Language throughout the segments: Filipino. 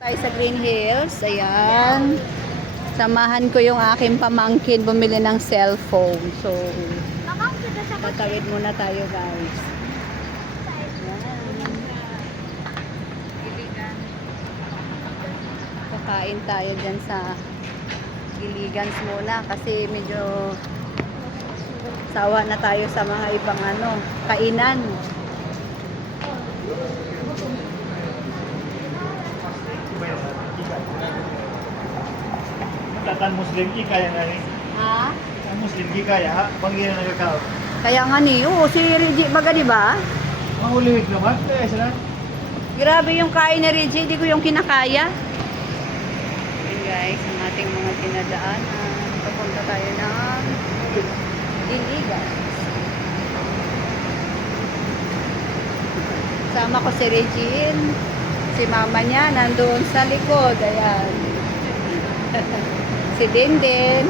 Tayo sa Green Hills, ayan. Samahan ko yung aking pamangkin bumili ng cellphone. So, tatawid muna tayo guys. Ayan. Kakain tayo dyan sa Giligans muna kasi medyo sawa na tayo sa mga ibang kainan. Tatan Muslim ki kaya nga ni. Ha? Ang Muslim ki kaya ha? Pangina na kakao. Kaya nga ni, si Reggie baga diba? Ang uliwig naman. Kaya sila. Grabe yung kain ni Reggie, di ko yung kinakaya. Ayan guys, ang ating mga dinadaanan. Papunta tayo ng Giligans. Sama ko si Regine. Si mama niya nandoon sa likod. Ayan. Si Dindin.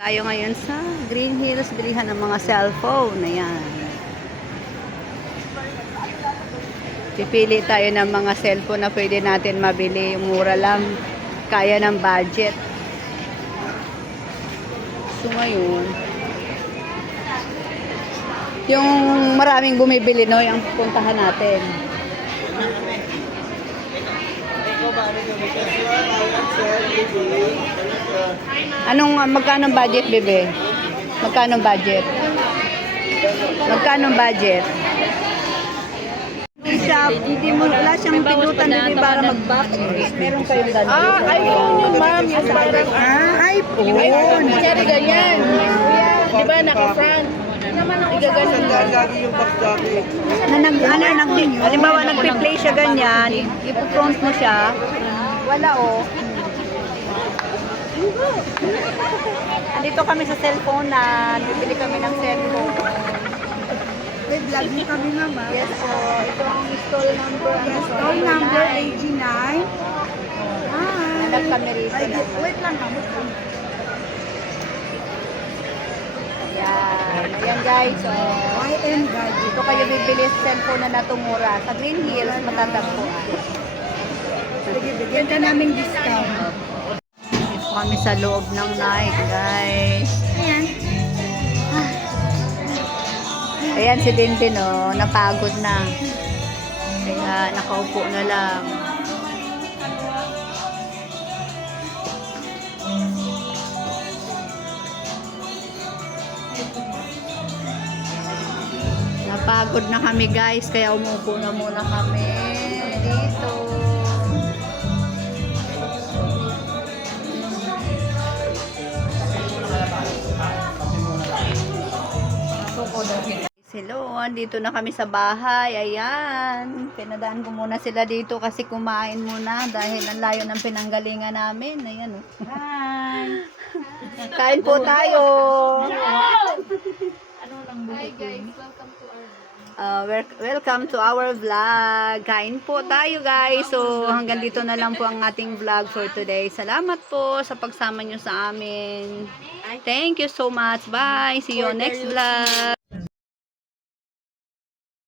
Tayo ngayon sa Green Hills, bilihan ng mga cellphone. Ayan. Pipili tayo ng mga cellphone na pwede natin mabili. Yung mura lang, kaya ng budget. So ngayon, yung maraming bumibili, no, yung puntahan natin. Magkano budget, bebe? Magkano budget? Magkano budget? Hindi mo wala siyang pinutan din para mag-back. Meron kayong gano'n. iPhone yun, ma'am. Yung parang, iPhone. kunyari ganyan. Di ba, naka-front? Igaganon. Lagi yung box dati. Halimbawa, nag-play siya ganyan, ipo-front mo siya, wala Andito kami sa cellphone na, bibili kami ng cellphone. May vlog mo kami mama. Yes po, ito ang stall number. Stall number 89. Hanap kami rito. Wait lang mama. Ayan guys, YN guide. dito kayo bibili sa cellphone na natumura. Sa Green Hills, matatagpuan. Sige, bigyan ka naming discount. Dito kami sa loob ng Nike, guys. Ayan. Ayan si Dindin, napagod na. Kaya nakaupo na lang. Napagod na kami guys, kaya umupo na muna kami dito. Hello, andito na kami sa bahay. Ayan, pinadaan ko muna sila dito kasi kumain muna dahil ang layo ng pinanggalingan namin. Ayan. Hi! Kain po tayo! Hi guys, Welcome to our vlog. Kain po tayo guys. So hanggang dito na lang po ang ating vlog for today. Salamat po sa pagsama nyo sa amin. Thank you so much. Bye. See you next vlog.